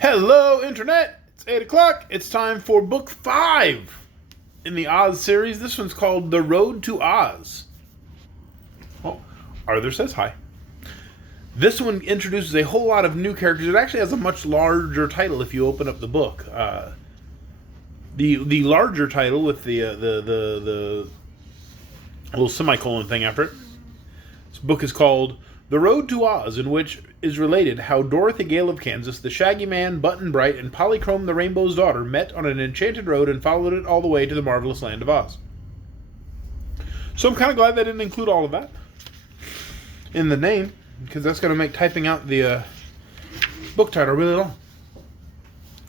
Hello, Internet! It's 8 o'clock. It's time for Book 5 in the Oz series. This one's called The Road to Oz. Oh, Arthur says hi. This one introduces a whole lot of new characters. It actually has a much larger title if you open up the book. The larger title with the little semicolon thing after it. This book is called The Road to Oz, in which is related how Dorothy Gale of Kansas, the Shaggy Man, Button Bright, and Polychrome the Rainbow's Daughter met on an enchanted road and followed it all the way to the marvelous land of Oz. So I'm kind of glad they didn't include all of that in the name, because that's going to make typing out the book title really long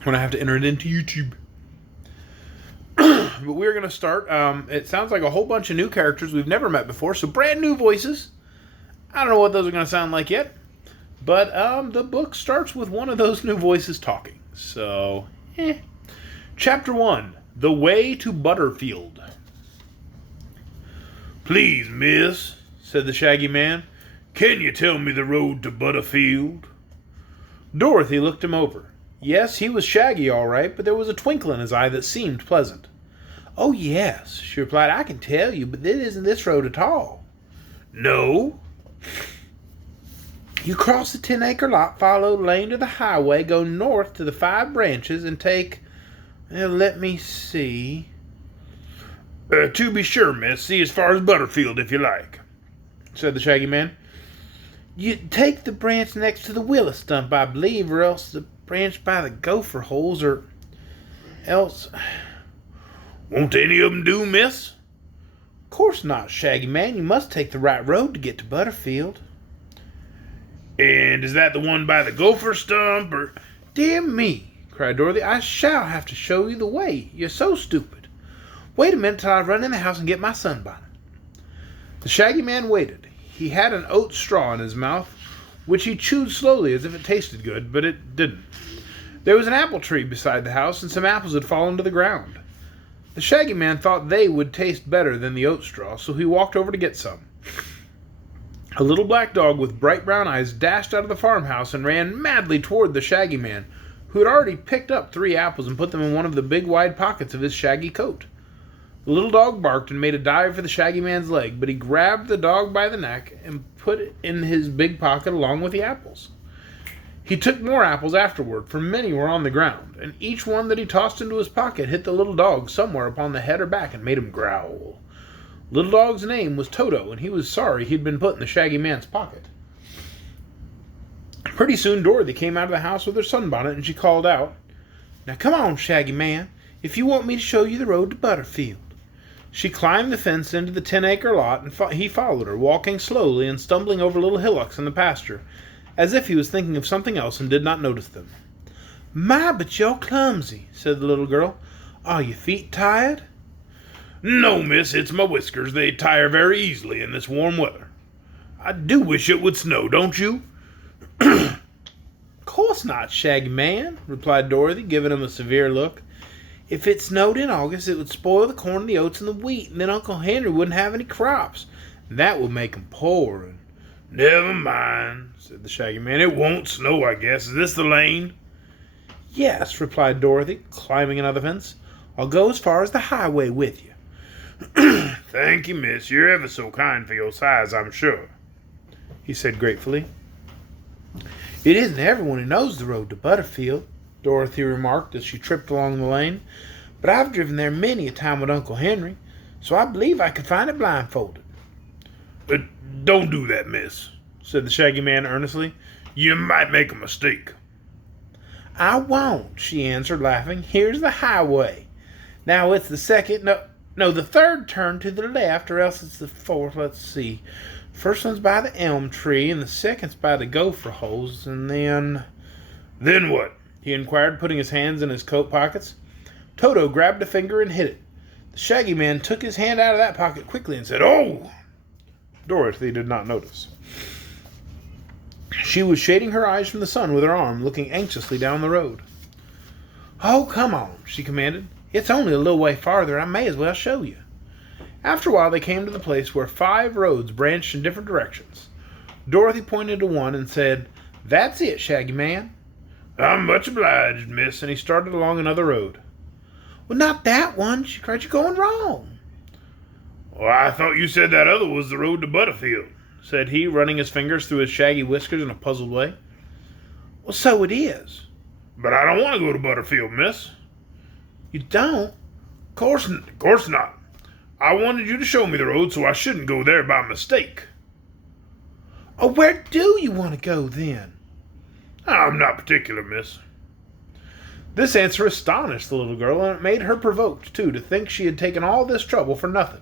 when I have to enter it into YouTube. But we're going to start. It sounds like a whole bunch of new characters we've never met before, so brand new voices. I don't know what those are going to sound like yet. But the book starts with one of those new voices talking. So, Chapter 1, The Way to Butterfield. "Please, miss," said the Shaggy Man, "can you tell me the road to Butterfield?" Dorothy looked him over. Yes, he was Shaggy all right, but there was a twinkle in his eye that seemed pleasant. "Oh, yes," she replied, "I can tell you, but it isn't this road at all." "No?" "You cross the 10-acre lot, follow the lane to the highway, go north to the 5 branches, and take... let me see... To be sure, miss. See as far as Butterfield, if you like," said the Shaggy Man. "You take the branch next to the willow stump, I believe, or else the branch by the gopher holes, or else... Won't any of 'em do, miss?" "Of course not, Shaggy Man. You must take the right road to get to Butterfield." "And is that the one by the gopher stump, or..." "Dear me," cried Dorothy, "I shall have to show you the way. You're so stupid. Wait a minute till I run in the house and get my sunbonnet." The Shaggy Man waited. He had an oat straw in his mouth, which he chewed slowly as if it tasted good, but it didn't. There was an apple tree beside the house, and some apples had fallen to the ground. The Shaggy Man thought they would taste better than the oat straw, so he walked over to get some. A little black dog with bright brown eyes dashed out of the farmhouse and ran madly toward the Shaggy Man, who had already picked up 3 apples and put them in one of the big wide pockets of his shaggy coat. The little dog barked and made a dive for the Shaggy Man's leg, but he grabbed the dog by the neck and put it in his big pocket along with the apples. He took more apples afterward, for many were on the ground, and each one that he tossed into his pocket hit the little dog somewhere upon the head or back and made him growl. Little dog's name was Toto, and he was sorry he'd been put in the Shaggy Man's pocket. Pretty soon Dorothy came out of the house with her sunbonnet, and she called out, "Now come on, Shaggy Man, if you want me to show you the road to Butterfield." She climbed the fence into the 10-acre lot, and he followed her, walking slowly and stumbling over little hillocks in the pasture, as if he was thinking of something else and did not notice them. "My, but you're clumsy," said the little girl. "Are your feet tired?" "No, miss, it's my whiskers. They tire very easily in this warm weather. I do wish it would snow, don't you?" "Of course not, Shaggy Man," replied Dorothy, giving him a severe look. "If it snowed in August, it would spoil the corn, the oats, and the wheat, and then Uncle Henry wouldn't have any crops. And that would make him poor, and..." "Never mind," said the Shaggy Man. "It won't snow, I guess. Is this the lane?" "Yes," replied Dorothy, climbing another fence. "I'll go as far as the highway with you." "Thank you, miss. You're ever so kind for your size, I'm sure," he said gratefully. "It isn't everyone who knows the road to Butterfield," Dorothy remarked as she tripped along the lane. "But I've driven there many a time with Uncle Henry, so I believe I could find it blindfolded." "But don't do that, miss," said the Shaggy Man earnestly. "You might make a mistake." "I won't," she answered, laughing. "Here's the highway. Now it's the the third turn to the left, or else it's the fourth. Let's see. First one's by the elm tree, and the second's by the gopher holes, and then..." "Then what?" he inquired, putting his hands in his coat pockets. Toto grabbed a finger and hit it. The Shaggy Man took his hand out of that pocket quickly and said, "Oh!" Dorothy did not notice. She was shading her eyes from the sun with her arm, looking anxiously down the road. "Oh, come on," she commanded. "It's only a little way farther. I may as well show you." After a while they came to the place where 5 roads branched in different directions. Dorothy pointed to one and said, "That's it, Shaggy Man." I'm much obliged, miss, and he started along another road. Well, not that one, she cried. You're going wrong. Well, I thought you said that other was the road to Butterfield, said he, running his fingers through his shaggy whiskers in a puzzled way. Well, so it is. But I don't want to go to Butterfield, miss. You don't? Course not. I wanted you to show me the road, so I shouldn't go there by mistake. Oh, where do you want to go, then? I'm not particular, miss. This answer astonished the little girl, and it made her provoked, too, to think she had taken all this trouble for nothing.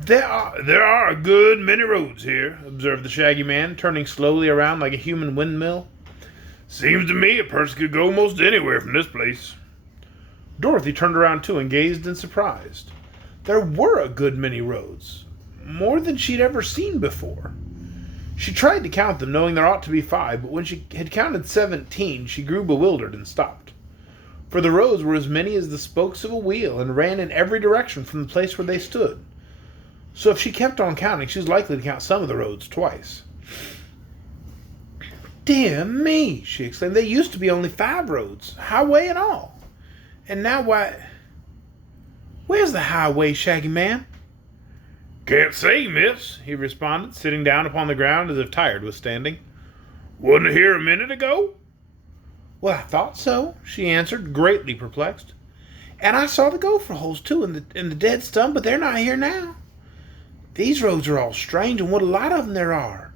There are a good many roads here, observed the shaggy man, turning slowly around like a human windmill. Seems to me a person could go most anywhere from this place. Dorothy turned around, too, and gazed in surprise. There were a good many roads, more than she'd ever seen before. She tried to count them, knowing there ought to be 5, but when she had counted 17, she grew bewildered and stopped. For the roads were as many as the spokes of a wheel and ran in every direction from the place where they stood. So if she kept on counting, she was likely to count some of the roads twice. Dear me, she exclaimed, there used to be only 5 roads, highway and all. And now why... Where's the highway, Shaggy Man? Can't say, miss, he responded, sitting down upon the ground as if tired with standing. Wasn't it here a minute ago? Well, I thought so, she answered, greatly perplexed. And I saw the gopher holes, too, in the dead stump, but they're not here now. These roads are all strange, and what a lot of them there are.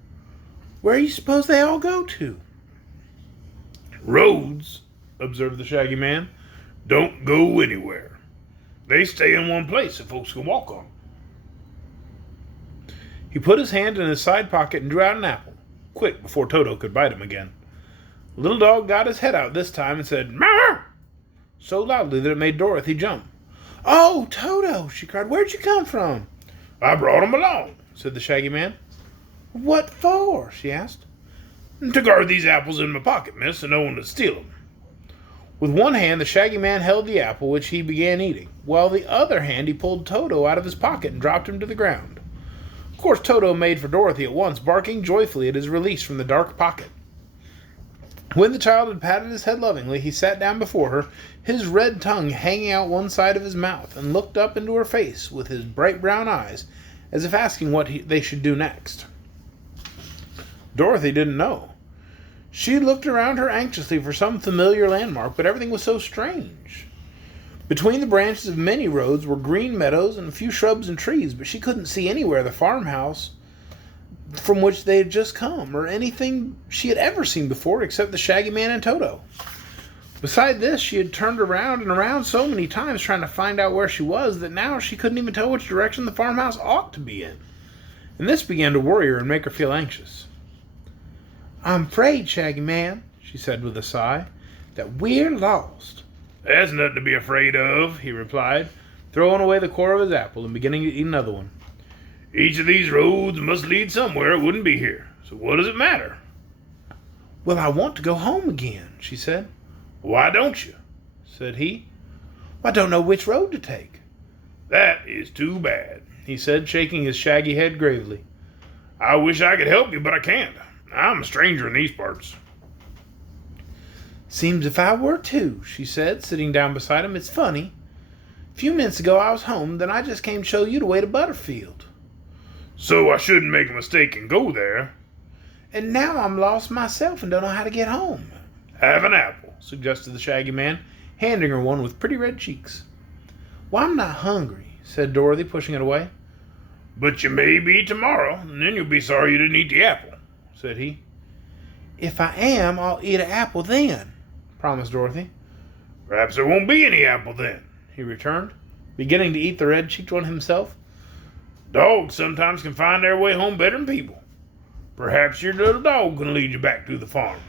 Where do you suppose they all go to? Roads, observed the shaggy man, don't go anywhere. They stay in one place if folks can walk on them. He put his hand in his side pocket and drew out an apple, quick before Toto could bite him again. The little dog got his head out this time and said, "Meow!" so loudly that it made Dorothy jump. Oh, Toto, she cried, where'd you come from? I brought him along, said the shaggy man. What for? She asked. To guard these apples in my pocket, miss, and no one would steal them. With one hand, the shaggy man held the apple, which he began eating, while the other hand he pulled Toto out of his pocket and dropped him to the ground. Of course, Toto made for Dorothy at once, barking joyfully at his release from the dark pocket. When the child had patted his head lovingly, he sat down before her, his red tongue hanging out one side of his mouth, and looked up into her face with his bright brown eyes, as if asking what they should do next. Dorothy didn't know. She looked around her anxiously for some familiar landmark, but everything was so strange. Between the branches of many roads were green meadows and a few shrubs and trees, but she couldn't see anywhere the farmhouse from which they had just come, or anything she had ever seen before except the shaggy man and Toto. Beside this, she had turned around and around so many times trying to find out where she was that now she couldn't even tell which direction the farmhouse ought to be in. And this began to worry her and make her feel anxious. I'm afraid, Shaggy Man, she said with a sigh, that we're lost. That's nothing to be afraid of, he replied, throwing away the core of his apple and beginning to eat another one. Each of these roads must lead somewhere. It wouldn't be here. So what does it matter? Well, I want to go home again, she said. Why don't you? Said he. I don't know which road to take. That is too bad, he said, shaking his shaggy head gravely. I wish I could help you, but I can't. I'm a stranger in these parts. Seems if I were too, she said, sitting down beside him. It's funny. A few minutes ago I was home, then I just came to show you the way to Butterfield. So I shouldn't make a mistake and go there. And now I'm lost myself and don't know how to get home. Have an apple, suggested the shaggy man, handing her one with pretty red cheeks. Well, I'm not hungry, said Dorothy, pushing it away. But you may be tomorrow, and then you'll be sorry you didn't eat the apple, said he. If I am, I'll eat an apple then, promised Dorothy. Perhaps there won't be any apple then, he returned, beginning to eat the red-cheeked one himself. Dogs sometimes can find their way home better than people. Perhaps your little dog can lead you back to the farm.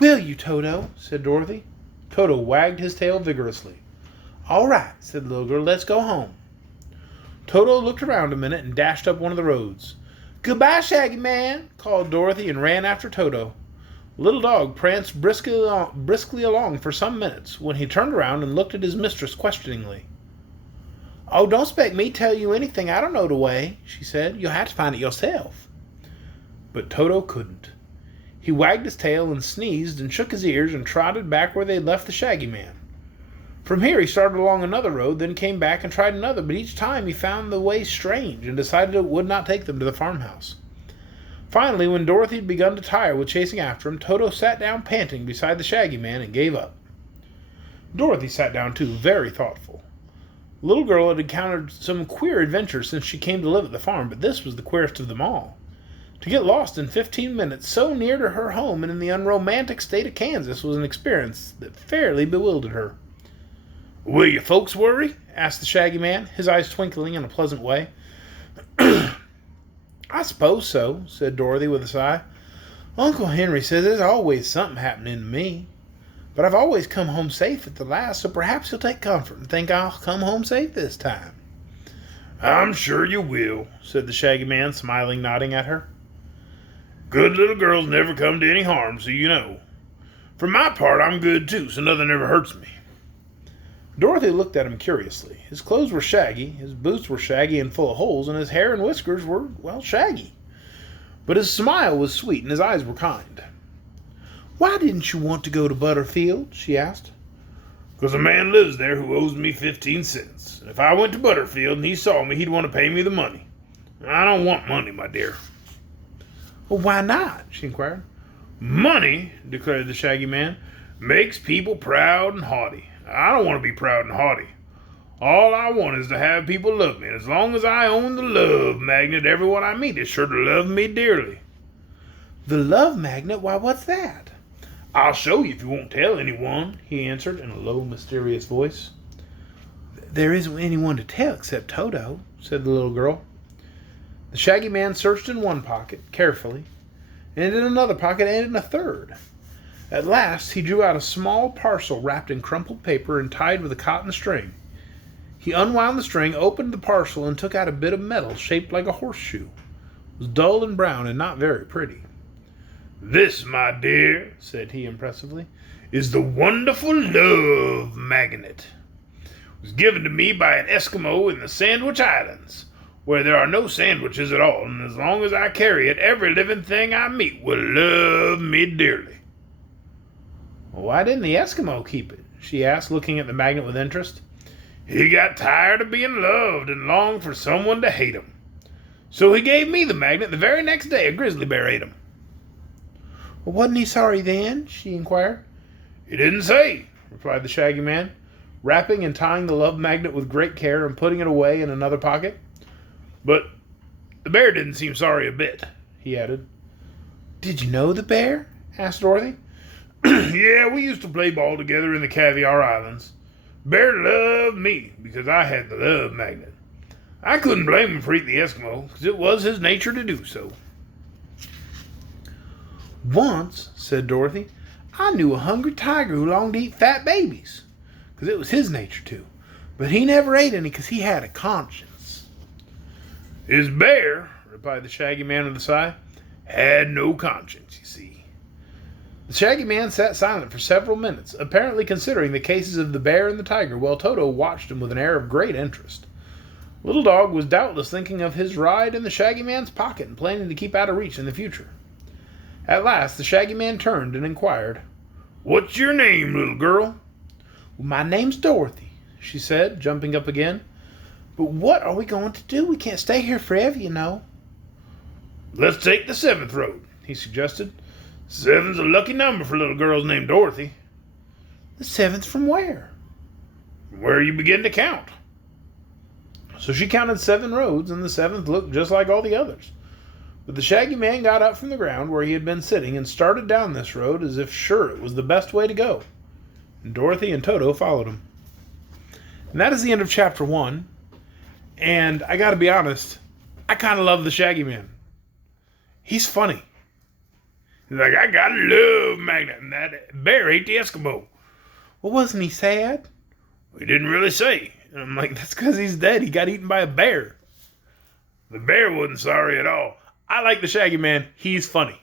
Will you, Toto? Said Dorothy. Toto wagged his tail vigorously. All right, said the little girl, let's go home. Toto looked around a minute and dashed up one of the roads. Goodbye, Shaggy Man, called Dorothy and ran after Toto. The little dog pranced briskly along for some minutes when he turned around and looked at his mistress questioningly. Oh, don't expect me to tell you anything. I don't know the way, she said. You'll have to find it yourself. But Toto couldn't. He wagged his tail and sneezed and shook his ears and trotted back where they had left the Shaggy Man. From here he started along another road, then came back and tried another, but each time he found the way strange and decided it would not take them to the farmhouse. Finally, when Dorothy had begun to tire with chasing after him, Toto sat down panting beside the Shaggy Man and gave up. Dorothy sat down too, very thoughtful. The little girl had encountered some queer adventures since she came to live at the farm, but this was the queerest of them all. To get lost in 15 minutes so near to her home and in the unromantic state of Kansas was an experience that fairly bewildered her. "Will your folks worry?" asked the Shaggy Man, his eyes twinkling in a pleasant way. "I suppose so," said Dorothy with a sigh. "Uncle Henry says there's always something happening to me. But I've always come home safe at the last, so perhaps he'll take comfort and think I'll come home safe this time." "I'm sure you will," said the Shaggy Man, smiling, nodding at her. "Good little girls never come to any harm, so you know. For my part, I'm good too, so nothing ever hurts me." Dorothy looked at him curiously. His clothes were shaggy, his boots were shaggy and full of holes, and his hair and whiskers were, well, shaggy. But his smile was sweet and his eyes were kind. "Why didn't you want to go to Butterfield?" she asked. "'Cause a man lives there who owes me 15 cents. And if I went to Butterfield and he saw me, he'd want to pay me the money. I don't want money, my dear." "Well, why not?" she inquired. "Money," declared the Shaggy Man, "makes people proud and haughty. I don't want to be proud and haughty. All I want is to have people love me, and as long as I own the love magnet, everyone I meet is sure to love me dearly." "The love magnet? Why, what's that?" "I'll show you if you won't tell anyone," he answered in a low, mysterious voice. "There isn't anyone to tell except Toto," said the little girl. The Shaggy Man searched in one pocket, carefully, and in another pocket, and in a third. At last, he drew out a small parcel wrapped in crumpled paper and tied with a cotton string. He unwound the string, opened the parcel, and took out a bit of metal shaped like a horseshoe. It was dull and brown and not very pretty. "This, my dear," said he impressively, "is the wonderful love magnet. It was given to me by an Eskimo in the Sandwich Islands, where there are no sandwiches at all, and as long as I carry it, every living thing I meet will love me dearly." "Well, why didn't the Eskimo keep it?" she asked, looking at the magnet with interest. "He got tired of being loved and longed for someone to hate him. So he gave me the magnet. The very next day a grizzly bear ate him." "Well, wasn't he sorry then?" she inquired. "He didn't say," replied the Shaggy Man, wrapping and tying the love magnet with great care and putting it away in another pocket. "But the bear didn't seem sorry a bit," he added. "Did you know the bear?" asked Dorothy. "Yeah, we used to play ball together in the Caviar Islands. Bear loved me because I had the love magnet. I couldn't blame him for eating the Eskimo, because it was his nature to do so." "Once," said Dorothy, "I knew a hungry tiger who longed to eat fat babies, because it was his nature to. But he never ate any because he had a conscience." "His bear," replied the Shaggy Man with a sigh, "had no conscience, you see." The Shaggy Man sat silent for several minutes, apparently considering the cases of the bear and the tiger, while Toto watched him with an air of great interest. Little Dog was doubtless thinking of his ride in the Shaggy Man's pocket and planning to keep out of reach in the future. At last, the Shaggy Man turned and inquired, "What's your name, little girl?" "Well, my name's Dorothy," she said, jumping up again. "But what are we going to do? We can't stay here forever, you know." "Let's take the 7th road," he suggested. 7's a lucky number for little girls named Dorothy. "The 7th from where?" "From where you begin to count." So she counted 7 roads, and the 7th looked just like all the others. But the Shaggy Man got up from the ground where he had been sitting and started down this road as if sure it was the best way to go. And Dorothy and Toto followed him. And that is the end of chapter 1. And I gotta be honest, I kind of love the Shaggy Man. He's funny. He's like, "I got a love magnet, and that bear ate the Eskimo." "Well, wasn't he sad?" "He didn't really say." And I'm like, that's because he's dead. He got eaten by a bear. The bear wasn't sorry at all. I like the Shaggy Man. He's funny.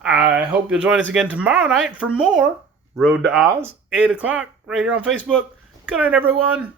I hope you'll join us again tomorrow night for more Road to Oz, 8 o'clock, right here on Facebook. Good night, everyone.